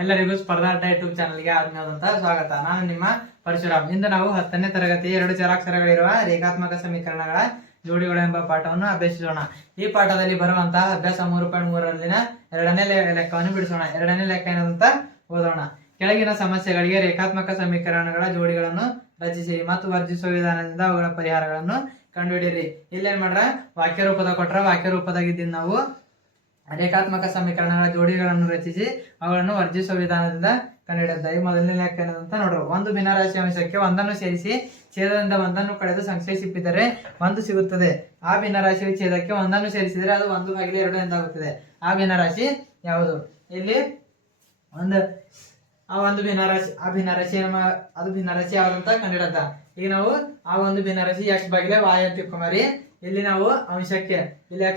ಎಲ್ಲರಿಗೂ ಸ್ಪರ್ಧಾಟ ಯೂಟ್ಯೂಬ್ ಚಾನಲ್ಗೆ ಆತ್ಮೀಯವಾದಂತ ಸ್ವಾಗತ. ನಾನು ನಿಮ್ಮ ಪರಶುರಾಮ್. ಇಂದು ನಾವು 10ನೇ ತರಗತಿ 2 ಚರಾಕ್ಷರಗಳಿರುವ ರೇಖಾತ್ಮಕ ಸಮೀಕರಣಗಳ ಜೋಡಿಗಳು ಎಂಬ ಪಾಠವನ್ನು ಅಭ್ಯಸಿಸೋಣ. ಈ ಪಾಠದಲ್ಲಿ ಬರುವಂತಹ ಅಭ್ಯಾಸ 3.3ರಲ್ಲಿನ ಎರಡನೇ ಲೆಕ್ಕವನ್ನು ಬಿಡಿಸೋಣ. ಎರಡನೇ ಲೆಕ್ಕ ಏನಂತ ಓದೋಣ. ಕೆಳಗಿನ ಸಮಸ್ಯೆಗಳಿಗೆ ರೇಖಾತ್ಮಕ ಸಮೀಕರಣಗಳ ಜೋಡಿಗಳನ್ನು ರಚಿಸಿ ಮತ್ತು ವರ್ಜಿಸುವ ವಿಧಾನದಿಂದ ಅವುಗಳ ಪರಿಹಾರಗಳನ್ನು ಕಂಡುಹಿಡಿಯಿರಿ. ಇಲ್ಲೇನ್ ಮಾಡ್ರ ವಾಕ್ಯ ರೂಪದ ಕೊಟ್ರ ವಾಕ್ಯ ರೂಪದಾಗಿದ್ದೀನಿ ನಾವು ರೇಖಾತ್ಮಕ ಸಮೀಕರಣಗಳ ಜೋಡಿಗಳನ್ನು ರಚಿಸಿ ಅವುಗಳನ್ನು ವರ್ಜಿಸುವ ವಿಧಾನದಿಂದ ಕಂಡುಹಿಡಿದ. ಈ ಮೊದಲನೇ ಲೆಕ್ಕ ಏನಂತ ನೋಡ್ರು. ಒಂದು ಭಿನ್ನರಾಶಿ ಅಂಶಕ್ಕೆ ಒಂದನ್ನು ಸೇರಿಸಿ ಛೇದದಿಂದ ಒಂದನ್ನು ಕಳೆದು ಸಂಕ್ಷೇಪಿಸಿದರೆ ಒಂದು ಸಿಗುತ್ತದೆ. ಆ ಭಿನ್ನರಾಶಿ ಛೇದಕ್ಕೆ ಒಂದನ್ನು ಸೇರಿಸಿದರೆ ಅದು 1/2 ಎಂದಾಗುತ್ತದೆ. ಆ ಭಿನ್ನರಾಶಿ ಯಾವುದು? ಇಲ್ಲಿ ಒಂದು ಭಿನ್ನರಾಶಿ ಅದು ಭಿನ್ನರಾಶಿ ಯಾವ್ದಂತ ಕಂಡಿಡತ್ತ. ಈಗ ನಾವು ಆ ಒಂದು ಭಿನ್ನರಾಶಿ x/y ಅಂತ ತಿಳ್ಕೊಂಬರಿ. ಇಲ್ಲಿ ನಾವು ಅಂಶಕ್ಕೆ ಇಲ್ಲಿ x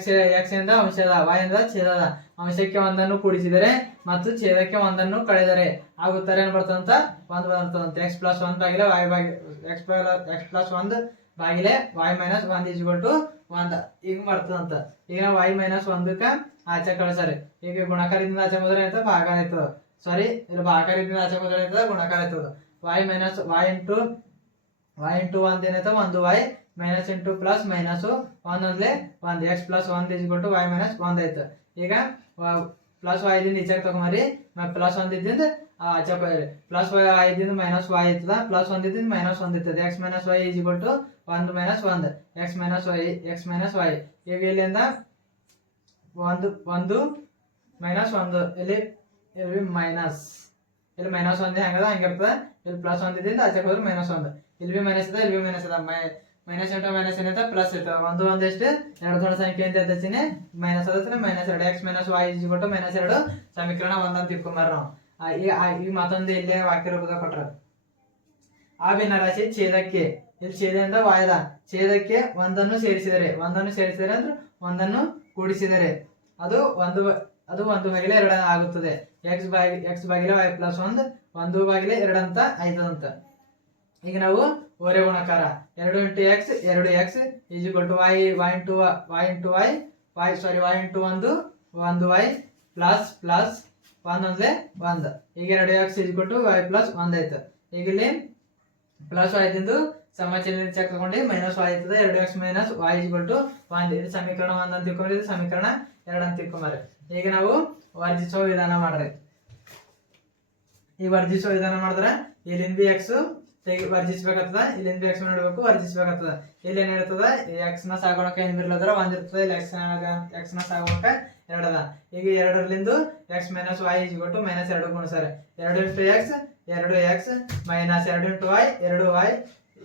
ಇಂದ ಅಂಶದ y ಇಂದ ಛೇದದ ಅಂಶಕ್ಕೆ ಒಂದನ್ನು ಕೂಡಿಸಿದರೆ ಮತ್ತು ಛೇದಕ್ಕೆ ಒಂದನ್ನು ಕಳೆದರೆ ಆಗುತ್ತಾರೆ ಏನು ಬರ್ತದಂತ? 1 ಬರ್ತದಂತ. x + 1 ಭಾಗಿಲೆ y x + 1 ಭಾಗಿಲೆ y - 1 = 1 ಈಗ ಬರ್ತದಂತ. ಈಗ ನಾವು y - 1ಕ್ಕೆ ಆಚೆ ಕಳಿಸರಿ. ಈಗ ಗುಣಕಾರದಿಂದ ಆಚೆ ಹೋದ್ರೆ ಏನಾಯ್ತು? ಭಾಗಾಕಾರ ಆಯ್ತದ. ಸಾರಿ, ಇಲ್ಲಿ ಭಾಗಾಕಾರದಿಂದ ಆಚೆ ಹೋದ್ರೆ ಏನಾಯ್ತದ? ಗುಣಕಾರ ಆಯ್ತದ. y - y ಇಂಟು 1 ಏನಾಯ್ತು? 1y minus into plus minus 1 ಒಂದ್ಲೆ 1 x + 1 = y - 1 ಆಯ್ತು. ಈಗ ಪ್ಲಸ್ y ದಿಂದ ಈಚೆಗೆ ತಗೊಂಬರಿ. ಪ್ಲಸ್ 1 ಇದ್ದಿಂದ ಆಚೆ ಹೋಗ್ರಿ. ಪ್ಲಸ್ y ಇದ್ದಿಂದ ಮೈನಸ್ y ಇರ್ತದ. ಪ್ಲಸ್ 1 ಇದ್ದಿಂದ ಮೈನಸ್ 1 ಇರ್ತದೆ. x - y = 1 - 1 x - y ಈಗ ಇಲ್ಲಿಂದ 1 -1 ಇಲ್ಲಿ ಮೈನಸ್ ಇಲ್ಲಿ -1 ಹೆಂಗದ ಹಂಗಿರ್ತದ. ಇಲ್ಲಿ ಪ್ಲಸ್ 1 ಇದ್ದಿಂದ ಆಚೆ ಹೋದ್ರೆ -1 ಇಲ್ಲಿ ಮೈನಸ್ ಇದೆ ಇಲ್ಲಿ ಮೈನಸ್ ಇದೆ. ಮೈನಸ್ ಇಂಟು ಮೈನಸ್ ಏನೈತೆ? ಪ್ಲಸ್ ಇರ್ತದೆ. 1 1 ಎಷ್ಟು? 2 ದೊಡ್ಡ ಸಂಖ್ಯೆ ಅಂತ ಎತ್ತಚ್ಚಿನಿ ಮೈನಸ್ ಅದಕ್ಕೆ -2 x - y = -2 ಸಮೀಕರಣ 1 ಅಂತ ತಿಳ್ಕೊಂಬಾರ ನಾವು. ಈಗ ಮತ್ತೊಂದು ಇಲ್ಲೇ ವಾಕ್ಯ ರೂಪದ ಕೊಟ್ರ. ಆ ಭಿನ್ನರಾಶಿ ಛೇದಕ್ಕೆ ಇಲ್ಲಿ ಛೇದದಿಂದ ವಾಯದ ಛೇದಕ್ಕೆ ಒಂದನ್ನು ಸೇರಿಸಿದರೆ ಅಂದ್ರೆ ಒಂದನ್ನು ಕೂಡಿಸಿದರೆ ಅದು 1/2 ಆಗುತ್ತದೆ. x/y + 1 1/2 ಅಂತ ಆಯ್ತದಂತ. ಈಗ ನಾವು ಓರೆ ಗುಣಕಾರ 2 × x 2x = y into 1 plus 1 ಒಂದ್ಲೆ 1 ಈಗ 2x = y + 1 ಆಯ್ತು. ಈಗ ಇಲ್ಲಿ ಪ್ಲಸ್ y ದಿಂದ ಸಮಚಿಹ್ನೆ ಚೆಕ್ ತಗೊಂಡು ಮೈನಸ್ y ಆಯ್ತದೆ. 2x - y = 1 ಇದು ಸಮೀಕರಣ 1 ಅಂತ ತಿಳ್ಕೊಂಡ್ರೆ ಇದು ಸಮೀಕರಣ 2 ಅಂತ ತಿಳ್ಕೊಂಬಾರೆ. ಈಗ ನಾವು ವರ್ಜಿಸುವ ವಿಧಾನ ಮಾಡ್ರಿ. ಈ ವರ್ಜಿಸುವ ವಿಧಾನ ಮಾಡಿದ್ರೆ ಇಲ್ಲಿಂದ x ವರ್ಜಿಸ್ಬೇಕಾಗ್ತದ. ಇಲ್ಲಿಂದ x ನೋಡ್ಬೇಕು ವರ್ಜಿಸ್ಬೇಕಾಗ್ತದ. ಇಲ್ಲಿ ಏನ್ ಇರ್ತದ? x ನ ಸಾಗುಣಕ ಏನ್ ಬಿರ್ಲದ್ರ 1 ಇರ್ತದೆ. ಇಲ್ಲಿ x ನ ಸಾಗುಣಕ 2 ಅದ. ಈಗ 2ರಿಂದ x - y = -2 ಗುಣಿಸ್ತಾರೆ. 2 × x 2x minus 2 × y 2y =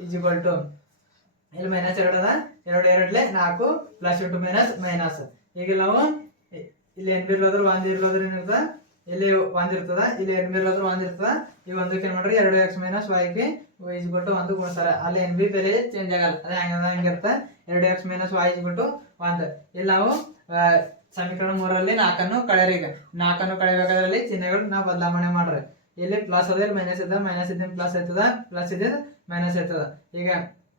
ಇಲ್ಲಿ -2 ಅದ. 2 2 4 ಪ್ಲಸ್ ಇಂಟು ಮೈನಸ್. ಈಗ ನಾವು ಇಲ್ಲಿ ಏನ್ ಬಿರ್ಲದ್ರ 1 ಇರ್ಲದ್ರ ಏನಿರ್ತದ? ಇಲ್ಲಿ 1 ಇರ್ತದ. ಇಲ್ಲಿ ಏನ್ ಬಿರ್ಲದ್ರ 1 ಇರ್ತದ. ಈ ಒಂದಕ್ಕೆ ಏನ್ ಮಾಡ್ರಿ 2x - y ಗೆ y = 1 ಗುಣಿಸ್ತಾರೆ. ಅಲ್ಲಿ ಎನ್ ಬಿ ಬೆಲೆ ಚೇಂಜ್ ಆಗಲ್ಲ. ಅದೇ ಹೆಂಗಿರುತ್ತೆ? 2x - y = 1. ಇಲ್ಲಿ ನಾವು ಸಮೀಕರಣ 3ರಲ್ಲಿ 4 ಕಳೆರಿ. ಈಗ 4 ಕಳೆಯಬೇಕಾದ್ರಲ್ಲಿ ಚಿಹ್ನೆಗಳು ನಾವು ಬದಲಾವಣೆ ಮಾಡ್ರಿ. ಇಲ್ಲಿ ಪ್ಲಸ್ ಅದ, ಇಲ್ಲಿ ಮೈನಸ್ ಇದ್ದ, ಮೈನಸ್ ಇದ್ದಿಂದ ಪ್ಲಸ್ ಆಯ್ತದ, ಪ್ಲಸ್ ಇದ್ದಿಂದ ಮೈನಸ್ ಆಯ್ತದ. ಈಗ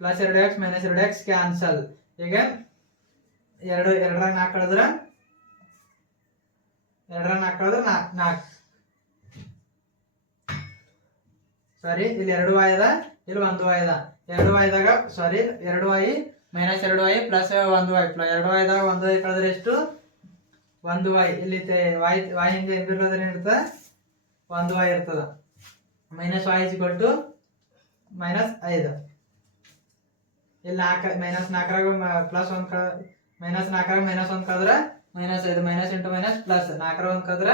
ಪ್ಲಸ್ 2x - 2x ಕ್ಯಾನ್ಸಲ್. ಈಗ 2 2 4 ಕಳೆದ್ರ 4 ಸಾರಿ, ಇಲ್ಲಿ 2y ಅದ, ಇಲ್ಲಿ 1y ಅದ. 2y ದಾಗ ಸಾರಿ 2y - 2y plus 1y 2y ದಾಗ 1y ಕಳೆದ್ರೆ ಎಷ್ಟು? 1y. ಇಲ್ಲಿ y ಹಿಂದೆ ಎಲ್ಲಿರೋದ್ರೆ ಏನಿರ್ತದ? 1y ಇರ್ತದ. -y = -5 ಇಲ್ಲಿ 4 ಪ್ಲಸ್ 1 -4 -1 ಕಳೆದ್ರೆ -5 ಮೈನಸ್ ಇಂಟು ಮೈನಸ್ ಪ್ಲಸ್ 4 1 ಕಳೆದ್ರೆ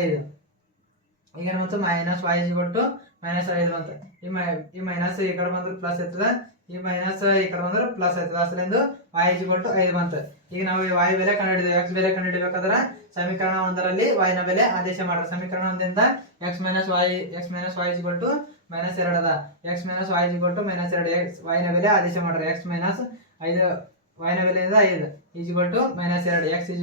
5. ಈಗ ಏನು ಬಂತು? -y = -5 ಬಂತು. ಈ ಮೈನಸ್ ಈ ಕಡೆ ಬಂದ್ರೆ ಪ್ಲಸ್ ಇರ್ತದ. ಈ ಮೈನಸ್ ಈ ಕಡೆ ಬಂದ್ರೆ ಪ್ಲಸ್ ಆಯ್ತದ. ಅಸಲಿಂದ y = 5 ಬಂತು. ಈಗ ನಾವು ಈ y ಬೆಲೆ ಕಂಡುಹಿಡಿದೇವೆ. x ಬೆಲೆ ಕಂಡುಹಿಡಿಬೇಕಾದ್ರೆ ಸಮೀಕರಣ 1ರಲ್ಲಿ y ನ ಬೆಲೆ ಆದೇಶ ಮಾಡ್ರಿ. ಸಮೀಕರಣ 1ರಿಂದ x - y = -2 ಅದ. x - y = -2 y ನ ಬೆಲೆ ಆದೇಶ ಮಾಡ್ರಿ. x - 5 y ನ ಬೆಲೆಯಿಂದ 5 -2 x -5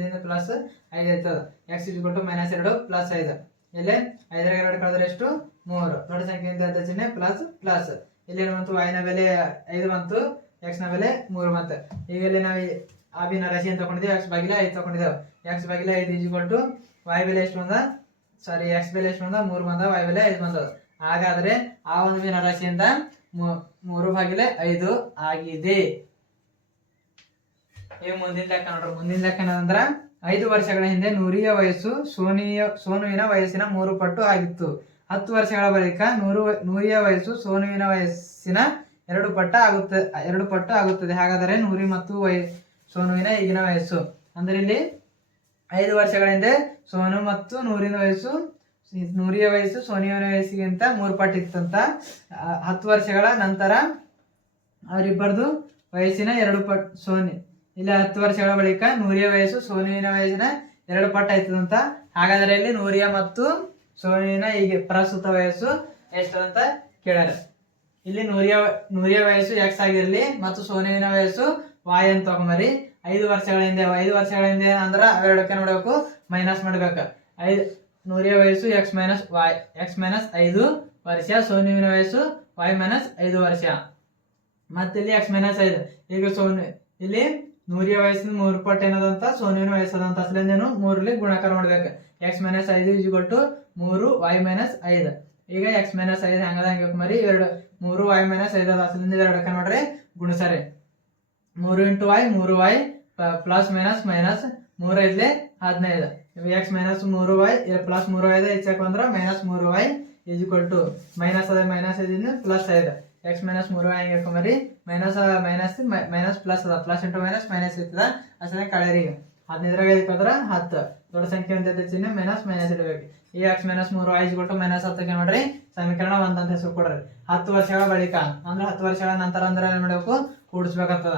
ದಿಂದ ಪ್ಲಸ್ 5 ಆಯ್ತದ. x -2 plus 5. ಇಲ್ಲಿ 5 2 ಕಳೆದ್ರೆ ಎಷ್ಟು? 3 ದೊಡ್ಡ ಸಂಖ್ಯೆಯಿಂದ ಚಿಹ್ನೆ ಪ್ಲಸ್. ಇಲ್ಲಿ ಏನು ಬಂತು? y ನ ಬೆಲೆ 5 ಬಂತು, x ನ ಬೆಲೆ 3 ಬಂತು. ಈಗ ಇಲ್ಲಿ ನಾವು ಆ ಭಿನ್ನರಾಶಿ ಅಂತ ತಗೊಂಡಿದ್ದೇವೆ. x/5 ತಗೊಂಡಿದ್ದೇವೆ. x/5 y ಬೆಲೆ ಎಷ್ಟು ಬಂದ? ಸಾರಿ ಎಕ್ಸ್ ಬೆಲೆ ಎಷ್ಟು ಬಂದ 3 ಬಂದ, ವೈ ಬೆಲೆ 5 ಬಂದದ. ಹಾಗಾದ್ರೆ ಆ ಒಂದು ಭಿನ್ನರಾಶಿಯಿಂದ 3/5 ಆಗಿದೆ. ಈಗ ಮುಂದಿನ ಲೆಕ್ಕ ನೋಡ್ರಿ. ಮುಂದಿನ ಲೆಕ್ಕ ಏನಂದ್ರ 5 ವರ್ಷಗಳ ಹಿಂದೆ ನೂರಿಯ ವಯಸ್ಸು ಸೋನುವಿನ ವಯಸ್ಸಿನ 3 ಪಟ್ಟು ಆಗಿತ್ತು. 10 ವರ್ಷಗಳ ಬಳಿಕ ನೂರಿಯ ವಯಸ್ಸು ಸೋನುವಿನ ವಯಸ್ಸಿನ 2 ಪಟ್ಟು ಆಗುತ್ತದೆ. ಹಾಗಾದರೆ ನೂರಿ ಮತ್ತು ಸೋನುವಿನ ಈಗಿನ ವಯಸ್ಸು ಅಂದ್ರೆ ಇಲ್ಲಿ 5 ವರ್ಷಗಳ ಹಿಂದೆ ಸೋನು ಮತ್ತು ನೂರಿಯ ವಯಸ್ಸು ಸೋನುವಿನ ವಯಸ್ಸಿಗಿಂತ 3 ಪಟ್ಟು ಇತ್ತಂತ. 10 ವರ್ಷಗಳ ನಂತರ ಅವರಿಬ್ಬರದು ವಯಸ್ಸಿನ 2 ಪಟ್ಟು ಇಲ್ಲಿ 10 ವರ್ಷಗಳ ಬಳಿಕ ನೂರಿಯ ವಯಸ್ಸು ಸೋನುವಿನ ವಯಸ್ಸಿನ 2 ಪಟ್ಟು ಆಯ್ತದಂತ. ಹಾಗಾದರೆ ಇಲ್ಲಿ ನೂರಿಯ ಮತ್ತು ಸೋನುವಿನ ಈಗ ಪ್ರಸ್ತುತ ವಯಸ್ಸು ಎಷ್ಟಂತ ಕೇಳ್ಯಾರ. ಇಲ್ಲಿ ನೂರಿಯ ವಯಸ್ಸು ಎಕ್ಸ್ ಆಗಿರ್ಲಿ ಮತ್ತು ಸೋನುವಿನ ವಯಸ್ಸು ವಾಯ್ ಅಂತ ತಗೊಂಬರಿ. 5 ವರ್ಷಗಳ ಹಿಂದೆ ಅಂದ್ರೆ ಅವೆರಡಕ್ಕೆ ನೋಡ್ಬೇಕು, ಮೈನಸ್ ಮಾಡ್ಬೇಕು. ನೂರಿಯ ವಯಸ್ಸು ಎಕ್ಸ್ ಮೈನಸ್ 5 ವರ್ಷ, ಸೋನುವಿನ ವಯಸ್ಸು ವೈ ಮೈನಸ್ 5 ವರ್ಷ. ಮತ್ತಿಲ್ಲಿ ಎಕ್ಸ್ ಮೈನಸ್ 5. ಈಗ ಇಲ್ಲಿ ನೂರಿಯ ವಯಸ್ಸಿನ 3 ಪಟ್ಟು ಏನದಂತ ಸೋನುವಿನ ವಯಸ್ಸದಂತ. ಅಸಲಿಂದೇನು 3ರಲ್ಲಿ ಗುಣಾಕಾರ ಮಾಡ್ಬೇಕು. X minus 5 3 y minus 5. ಈಗ ಎಕ್ಸ್ ಮೈನಸ್ 5 ಹಂಗದ ಹಂಗೆ ಮರಿ 3 ವೈ ಮೈನಸ್ 5 ಅದ. ಅಸಲಿಂದ ಎರಡಕ್ಕೆ ನೋಡ್ರಿ ಗುಣಿಸರಿ. 3 × y 3 y plus minus 3 5 15. X minus 3 y plus 3 5 ಹೆಚ್ಚಾಕ ಬಂದ್ರೆ ಮೈನಸ್ 3 ವೈ ಮೈನಸ್ ಅದ minus 5 plus 5. X minus 3 y ಹಂಗೆ ಮರಿ ಮೈನಸ್ ಪ್ಲಸ್ ಅದ. ಪ್ಲಸ್ ಇಂಟು ಮೈನಸ್ ಮೈನಸ್ ಇರ್ತದ. ಅಸಲ ಕಳೆರಿ 15 5 10 ದೊಡ್ಡ ಸಂಖ್ಯೆ ಅಂತ ಚಿಹ್ನೆ ಮೈನಸ್ ಇಡಬೇಕು. ಈ ಎಕ್ಸ್ ಮೈನಸ್ 3 ವೈ ಮೈನಸ್ 10 ನೋಡ್ರಿ ಸಮೀಕರಣ 1 ಅಂತ ಹೆಸರು ಕೊಡ್ರಿ. 10 ವರ್ಷಗಳ ಬಳಿಕ ಅಂದ್ರೆ 10 ವರ್ಷಗಳ ನಂತರ ಅಂದ್ರೆ ಏನ್ ಮಾಡಬೇಕು, ಕೂಡಿಸ್ಬೇಕಾಗ್ತದ.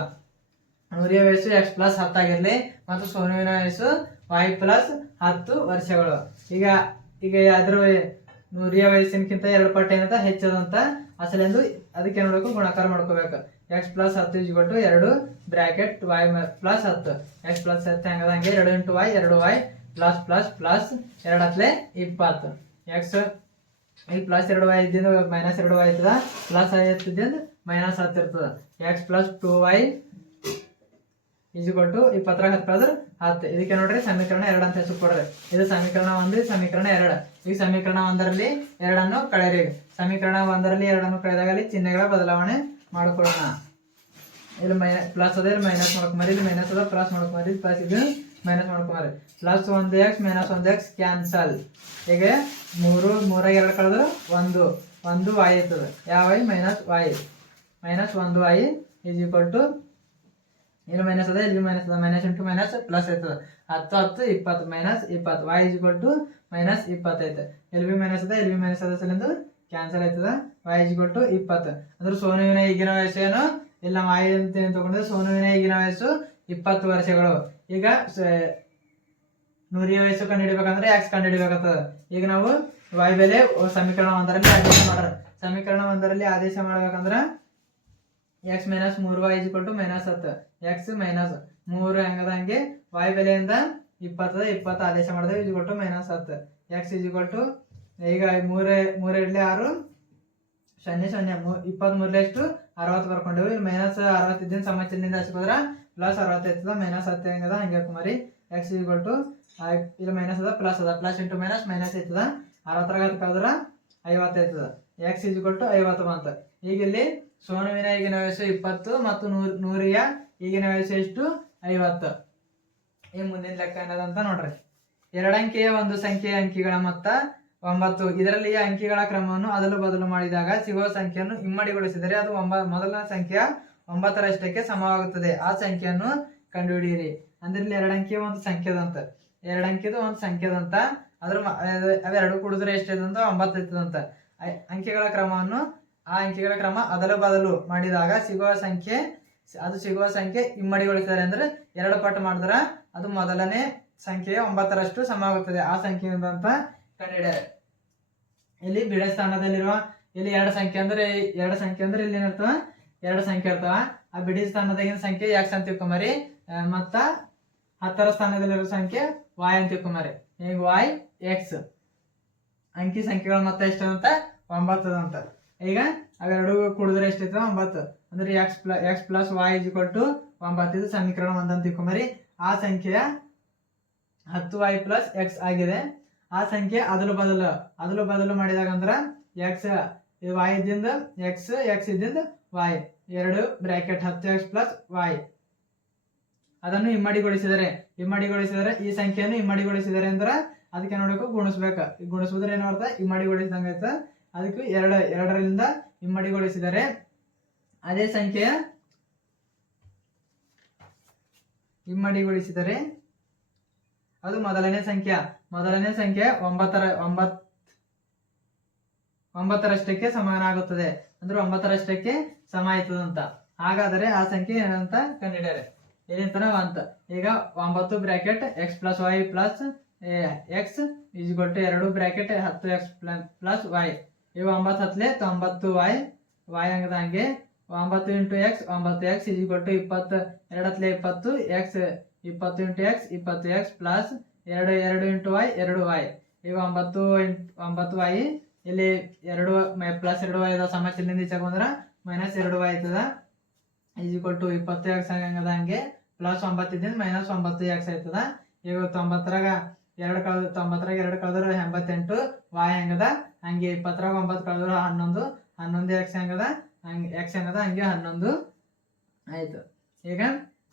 ನೂರಿಯ ವಯಸ್ಸು ಎಕ್ಸ್ ಪ್ಲಸ್ 10 ಆಗಿರ್ಲಿ ಮತ್ತು ಸೋನುವಿನ ವಯಸ್ಸು ವೈ ಪ್ಲಸ್ 10 ವರ್ಷಗಳು. ಈಗ ಅದ್ರ ನೂರಿಯ ವಯಸ್ಸಿನಕ್ಕಿಂತ 2 ಪಟ್ಟು ಏನಂತ ಹೆಚ್ಚದಂತ. ಅಸಲೆಂದು ಅದಕ್ಕೆ ಏನ್ ಮಾಡಬೇಕು, ಗುಣಾಕಾರ ಮಾಡ್ಕೋಬೇಕು. X plus 10 2 bracket y plus 10. X plus 10 ಹಂಗದ ಹಂಗೆ 2 × y 2 y plus plus plus 2 ಹತ್ಲೆ 20. ಎಕ್ಸ್ ಈ ಪ್ಲಸ್ 2 ವೈ ಇದ್ದಿಂದ ಮೈನಸ್ 2 ವೈ ಇರ್ತದ, ಪ್ಲಸ್ 5 ಇದ್ದಿಂದ ಮೈನಸ್ 10 ಇರ್ತದ. X plus 2 y 20 10. ಇದಕ್ಕೆ ನೋಡ್ರಿ ಸಮೀಕರಣ 2 ಅಂತ ಹೆಸರು ಕೊಡ್ರಿ. ಇದು ಸಮೀಕರಣ 1, ಸಮೀಕರಣ 2. ಈ ಸಮೀಕರಣ 1ರಲ್ಲಿ 2 ಕಳೆರಿ. ಸಮೀಕರಣ 1ರಲ್ಲಿ 2 ಕಳೆದಾಗ ಅಲ್ಲಿ ಚಿಹ್ನೆಗಳ ಬದಲಾವಣೆ ಮಾಡ್ಕೊಳ್ಳೋಣ. ಇಲ್ಲಿ ಪ್ಲಸ್ ಅದ, ಇಲ್ಲಿ ಮೈನಸ್ ಮಾಡ್ಕೊಂಬರಿ. ಇಲ್ಲಿ ಮೈನಸ್ ಅದ, ಪ್ಲಸ್ ಮಾಡ್ಕೊಂಬರಿ. ಪ್ಲಸ್ ಇದು ಮೈನಸ್ ಮಾಡ್ಕೊಂಬರಿ. Plus 1x minus 1x cancel. ಈಗ 3 3 2 ಕಳೆದ್ರೆ 1 ವೈ ಇರ್ತದೆ. ಯಾವ ವೈ ಮೈನಸ್ 1 ವೈ ಇಲ್ಲಿ ಮೈನಸ್ ಅದ, ಇಲ್ಲಿ ಮೈನಸ್ ಅದ. ಮೈನಸ್ ಇಂಟು ಮೈನಸ್ ಪ್ಲಸ್ ಇರ್ತದೆ. 10 20 ಮೈನಸ್ 20 ವೈ ಮೈನಸ್ 20 ಐತೆ. ಎಲ್ ಬಿ ಮೈನಸ್ ಅದ, ಎಲ್ ಬಿ ಮೈನಸ್ ಅದ ಸಲಿಂದು ಕ್ಯಾನ್ಸಲ್ ಆಯ್ತದ. ವೈ 20 ಅಂದ್ರೆ ಸೋನುವಿನ ಈಗಿನ ವಯಸ್ಸು ಏನು ಇಲ್ಲ ವೈ ಅಂತ ತಗೊಂಡ್ರೆ ಸೋನುವಿನ ಈಗಿನ ವಯಸ್ಸು 20 ವರ್ಷಗಳು. ಈಗ ನೂರಿಯ ವಯಸ್ಸು ಕಂಡು ಹಿಡಿಬೇಕಂದ್ರೆ ಎಕ್ಸ್ ಕಂಡು ಹಿಡಿಬೇಕಾಗ್ತದ. ಈಗ ನಾವು ವೈ ಬೆಲೆ ಸಮೀಕರಣ 1ರಲ್ಲಿ ಆದೇಶ ಮಾಡ್ರ. ಸಮೀಕರಣ 1ರಲ್ಲಿ ಆದೇಶ ಮಾಡ್ಬೇಕಂದ್ರ x minus 3 y minus 10. X minus 3 ಹಂಗದ ಹಂಗೆ ವೈ ಬೆಲೆಯಿಂದ 20 ಆದೇಶ ಮಾಡಿದ್ರೆ ಮೈನಸ್ 10. ಎಕ್ಸ್ ಈಗ 3 2 6 0 0 23 ಎಷ್ಟು 60 ಬರ್ಕೊಂಡೇವು. ಇಲ್ಲಿ ಮೈನಸ್ 60 ಇದ್ದಿಂದ ಸಮಚಿಹ್ನೆಯಿಂದ ಹಚ್ಕೋದ್ರ ಪ್ಲಸ್ 60 ಇರ್ತದ. ಮೈನಸ್ 10 ಹೆಂಗದ ಹಂಗೆ ಕುಮಾರಿ. ಎಕ್ಸ್ ಇಲ್ಲಿ ಮೈನಸ್ ಅದ, ಪ್ಲಸ್ ಅದ. ಪ್ಲಸ್ ಇಂಟು ಮೈನಸ್ ಮೈನಸ್ ಇರ್ತದ. 60 ಕಳೆದ್ರ 50 ಇರ್ತದ. ಎಕ್ಸ್ 50 ಬಂತ. ಈಗ ಇಲ್ಲಿ ಸೋನುವಿನ ಈಗಿನ ವಯಸ್ಸು 20 ಮತ್ತು ನೂರಿಯ ಈಗಿನ ವಯಸ್ಸು ಎಷ್ಟು 50. ಈ ಮುಂದಿನ ಲೆಕ್ಕ ಏನದಂತ ನೋಡ್ರಿ. 2 ಅಂಕೆಯ ಒಂದು ಸಂಖ್ಯೆಯ ಅಂಕಿಗಳ ಮೊತ್ತ 9. ಇದರಲ್ಲಿ ಈ ಅಂಕಿಗಳ ಕ್ರಮವನ್ನು ಅದಲು ಬದಲು ಮಾಡಿದಾಗ ಸಿಗುವ ಸಂಖ್ಯೆಯನ್ನು ಇಮ್ಮಡಿಗೊಳಿಸಿದರೆ ಅದು ಮೊದಲನ ಸಂಖ್ಯೆಯ 9ರಷ್ಟಕ್ಕೆ ಸಮವಾಗುತ್ತದೆ. ಆ ಸಂಖ್ಯೆಯನ್ನು ಕಂಡುಹಿಡಿಯಿರಿ. ಅಂದ್ರೆ ಇಲ್ಲಿ 2 ಅಂಕಿಯ ಒಂದು ಸಂಖ್ಯೆದಂತ, 2 ಅಂಕಿದು ಒಂದು ಸಂಖ್ಯೆದಂತ. ಅದ್ರ ಅವೆರಡು ಕೂಡಿದ್ರೆ ಎಷ್ಟಿದಂತ 9 ಇರ್ತದಂತ. ಅಂಕಿಗಳ ಕ್ರಮವನ್ನು ಆ ಅಂಕಿಗಳ ಕ್ರಮ ಅದಲು ಬದಲು ಮಾಡಿದಾಗ ಸಿಗುವ ಸಂಖ್ಯೆ ಇಮ್ಮಡಿಗೊಳಿಸಿದರೆ ಅಂದ್ರೆ 2 ಪಟ್ಟು ಮಾಡಿದ್ರ ಅದು ಮೊದಲನೇ ಸಂಖ್ಯೆಯ 9ರಷ್ಟು ಸಮವಾಗುತ್ತದೆ. ಆ ಸಂಖ್ಯೆ ಅಂತ ಕಂಡುಹಿಡಿಯಾರೆ. ಇಲ್ಲಿ ಬಿಡ ಸ್ಥಾನದಲ್ಲಿರುವ ಇಲ್ಲಿ 2 ಸಂಖ್ಯೆ ಅಂದ್ರೆ ಇಲ್ಲಿ ಏನಿರ್ತವ 2 ಸಂಖ್ಯೆ ಇರ್ತವ. ಆ ಬಿಡಿ ಸ್ಥಾನದಾಗಿನ ಸಂಖ್ಯೆ ಎಕ್ಸ್ ಅಂತ ತಿಳ್ಕೊಂಬರಿ. ಮತ್ತ 10ರ ಸ್ಥಾನದಲ್ಲಿರೋ ಸಂಖ್ಯೆ ವಾಯ್ ಅಂತ ತಿಳ್ಕೊಂಬರಿ. ಈಗ ವಾಯ್ ಎಕ್ಸ್ ಅಂಕಿ ಸಂಖ್ಯೆಗಳ ಮೊತ್ತ ಎಷ್ಟಂತ 9 ಅಂತ. ಈಗ ಅವೆರಡು ಕೂಡಿದ್ರೆ ಎಷ್ಟಿರ್ತವ 9. ಅಂದ್ರೆ ಎಕ್ಸ್ ಪ್ಲಸ್ ವೈ 9. ಇದು ಸಮೀಕರಣ 1 ಅಂತ ತಿಳ್ಕೊಂಬರಿ. ಆ ಸಂಖ್ಯೆಯ 10y ಪ್ಲಸ್ ಎಕ್ಸ್ ಆಗಿದೆ. ಆ ಸಂಖ್ಯೆ ಅದಲು ಬದಲು ಮಾಡಿದಾಗ ಅಂದ್ರ ಎಕ್ಸ್ ಇದು y ಇದ್ದಿಂದ ಎಕ್ಸ್ ಇದ್ದಿಂದ y 2 bracket 10x plus y ಅದನ್ನು ಇಮ್ಮಡಿಗೊಳಿಸಿದರೆ ಈ ಸಂಖ್ಯೆಯನ್ನು ಇಮ್ಮಡಿಗೊಳಿಸಿದರೆ ಅಂದ್ರೆ ಅದಕ್ಕೆ ನೋಡಬೇಕು ಗುಣಿಸ್ಬೇಕು. ಗುಣಿಸುವುದ್ರೆ ಏನೋ ಅರ್ಥ ಇಮ್ಮಡಿಗೊಳಿಸಿದಂಗೆ ಆಯ್ತು. ಅದಕ್ಕೆ ಎರಡರಿಂದ ಇಮ್ಮಡಿಗೊಳಿಸಿದರೆ ಅದೇ ಸಂಖ್ಯೆಯ ಇಮ್ಮಡಿಗೊಳಿಸಿದರೆ ಅದು ಮೊದಲನೇ ಸಂಖ್ಯೆ 9ರಷ್ಟಕ್ಕೆ ಸಮಾನಾಗುತ್ತದೆ. ಅಂದ್ರೆ 9ರಷ್ಟಕ್ಕೆ ಸಮ ಆಯ್ತದಂತ. ಹಾಗಾದರೆ ಆ ಸಂಖ್ಯೆ ಏನಂತ ಕಂಡುಹಿಡಿಯರೆ ಏನಂತಾನ ಅಂತ. ಈಗ 9 bracket x plus y plus x is equal to 2 bracket 10x plus y. ಇವು 9 ಹತ್ತಲೆ 90y y ಹಂಗದ ಹಂಗೆ 9 into x 9x is equal to 20 2 ಹತ್ತಲೆ 20 x 20 into x 20x plus 2 into y 2y. ಇವು 9y ಇಲ್ಲಿ 2 ಪ್ಲಸ್ 2y ಅದ ಸಮಚಿಹ್ನೆಯಿಂದ ಈಚೆ ಬಂದ್ರೆ ಮೈನಸ್ 2y ಆಯ್ತದ ಈಸ್ ಈಕ್ವಲ್ ಟು 20x ಹಂಗದ ಹಂಗೆ ಪ್ಲಸ್ 9 ಇದ್ದಿಂದ ಮೈನಸ್ 9x ಆಯ್ತದ. ಈಗ 90ರಾಗ 2 ಕಳೆದ್ರೆ 88 y ಹೆಂಗದ ಹಂಗೆ 20ರಾಗ 9 ಕಳೆದ್ರೆ 11 x ಹೆಂಗದ ಹಂಗೆ 11 ಆಯ್ತು. ಈಗ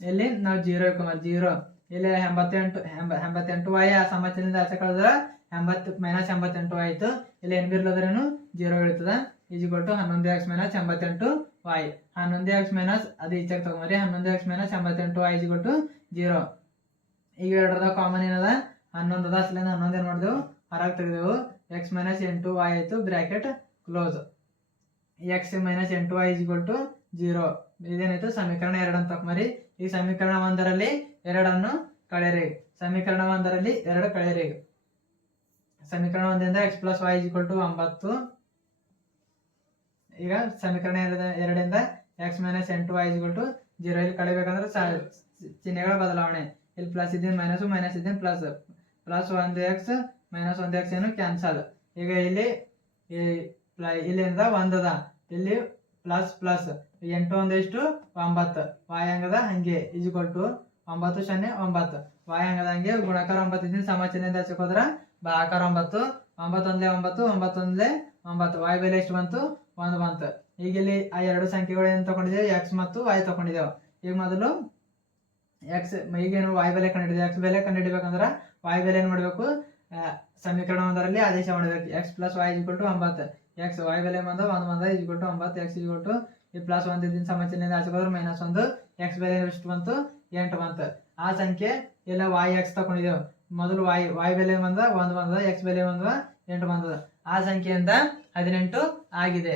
ಇಲ್ಲಿ ನಾವು 0 ಇಲ್ಲಿ 88y ಆ ಸಮಚಿಹ್ನೆಯಿಂದ ಆಚೆ ಕಳೆದ್ರೆ 80 ಮೈನಸ್ 88 ಆಯ್ತು. ಇಲ್ಲಿ ಏನ್ ಬಿರ್ಲದ್ರೇನು 0 ಇರ್ತದ is equal to 11x minus 88y. 11x minus ಅದು ಈಚೆಗೆ ತಗೊಂಬರಿ 11x minus 88y is equal to 0. ಈಗ ಎರಡರದ ಕಾಮನ್ ಏನದ 11 ಅದ. ಅಸಲಿಂದ 11 ಏನ್ ಮಾಡಿದೆವು ಹೊರಗೆ ತೆಗೆದೆವು. x ಮೈನಸ್ 8y ಆಯ್ತು bracket close. x minus 8y is equal to 0. ಇದೇನಾಯ್ತು ಸಮೀಕರಣ 2 ಅಂತ ತಗೊಂಬರಿ. ಈ ಸಮೀಕರಣ 1ರಲ್ಲಿ 2 ಕಳೆಯಿರಿ. ಸಮೀಕರಣ 1ರಲ್ಲಿ 2 ಕಳೆಯಿರಿ. ಸಮೀಕರಣ 1ರಿಂದ x plus y is equal to 9. ಈಗ ಸಮೀಕರಣ 2ರಿಂದ x minus 8y is equal to 0. ಇಲ್ಲಿ ಕಳಿಬೇಕಂದ್ರೆ ಚಿಹ್ನೆಗಳ ಬದಲಾವಣೆ. ಇಲ್ಲಿ ಪ್ಲಸ್ ಇದ್ದೀನಿ ಮೈನಸ್ ಇದ್ದೀನಿ ಪ್ಲಸ್ 1x ಮೈನಸ್ 1x ಏನು ಕ್ಯಾನ್ಸಲ್. ಈಗ ಇಲ್ಲಿಂದ 1 ಅದ ಇಲ್ಲಿ ಪ್ಲಸ್ 8 1 ಎಷ್ಟು 9 y ಹಂಗದ ಹಂಗೆ ಈಸ್ ಈಕ್ವಲ್ ಟು 9 0 9 y ಹಂಗದ ಹಂಗೆ ಗುಣಾಕಾರ 9 ಇದ್ದೀನಿ ಸಮಚಿಹ್ನೆಯಿಂದ ಹಚ್ಚಕ್ ಹೋದ್ರ ಭಾಗಾಕಾರ 9 9 1 9 y ಬೆಲೆ ಎಷ್ಟು ಬಂತು 1 ಬಂತು. ಈಗ ಇಲ್ಲಿ ಆ ಎರಡು ಸಂಖ್ಯೆಗಳು ಏನು ತಗೊಂಡಿದ್ದೇವೆ x ಮತ್ತು y ತಗೊಂಡಿದ್ದೇವೆ. ಈಗ ಮೊದಲು ಈಗೇನು y ಬೆಲೆ ಕಂಡುಹಿಡಿದೆ. x ಬೆಲೆ ಕಂಡುಹಿಡಿಬೇಕಂದ್ರೆ y ಬೆಲೆ ಏನು ಮಾಡಬೇಕು ಸಮೀಕರಣ 1ರಲ್ಲಿ ಆದೇಶ ಮಾಡಬೇಕು. x plus y equal to 9 x y ಬೆಲೆ ಬಂದ 1 is equal to 9 x equal to ಈ ಪ್ಲಸ್ 1 ಇದ್ದಿನ ಸಮಚಿಹ್ನೆಯಿಂದ ಆಚೆ ಹೋದ್ರೆ ಮೈನಸ್ 1 x ಬೆಲೆ ಎಷ್ಟು ಬಂತು 8 ಬಂತು. ಆ ಸಂಖ್ಯೆ ಎಲ್ಲ y x ತಗೊಂಡಿದ್ದೇವೆ. ಮೊದಲು y ಬೆಲೆ ಬಂದ 1 ಬಂದದ x ಬೆಲೆ ಬಂದದ 8 ಬಂದದ. ಆ ಸಂಖ್ಯೆಯಿಂದ 18 ಆಗಿದೆ.